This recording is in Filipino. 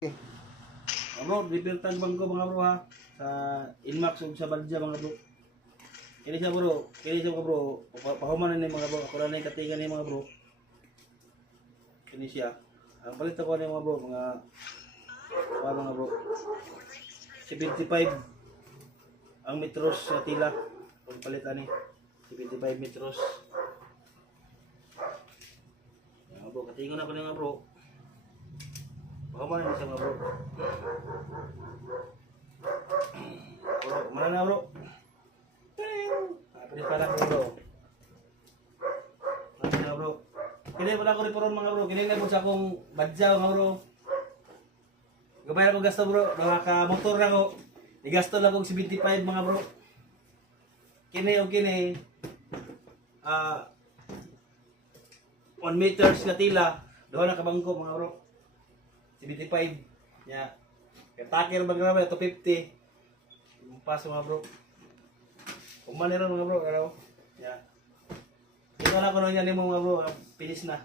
Bro, repair tag bang ko mga bro ha. Sa Inmax ug sa Balja mga bro. Kini siya bro, pahuman na ni mga bro. Ako na ni katingan ni mga bro. Kini siya. Ang palit ako ni mga bro, mga bro. 75 ang metros sa tila. Kung palitan ni 75 metros. Mga bro, katingan ako ni mga bro. Pahuman na siya mga bro. Bro, mana na bro? Pwede pa lang bro. Ano na bro? Kini pala ko riporon mga bro. Kini na po sa akong badyaw mga bro. Gabay ako gasto bro. Naka-motor na ko. Igasto lang kong 75 mga bro. Kini o kini. 1 meters na tila. Doon na kabangko mga bro. 75. Yeah. Katakir ba grabe? 250. Paso mga bro. Kumanin mga bro. Ano? Yeah. Ito na ko nung yan mo mga bro. Pinis na.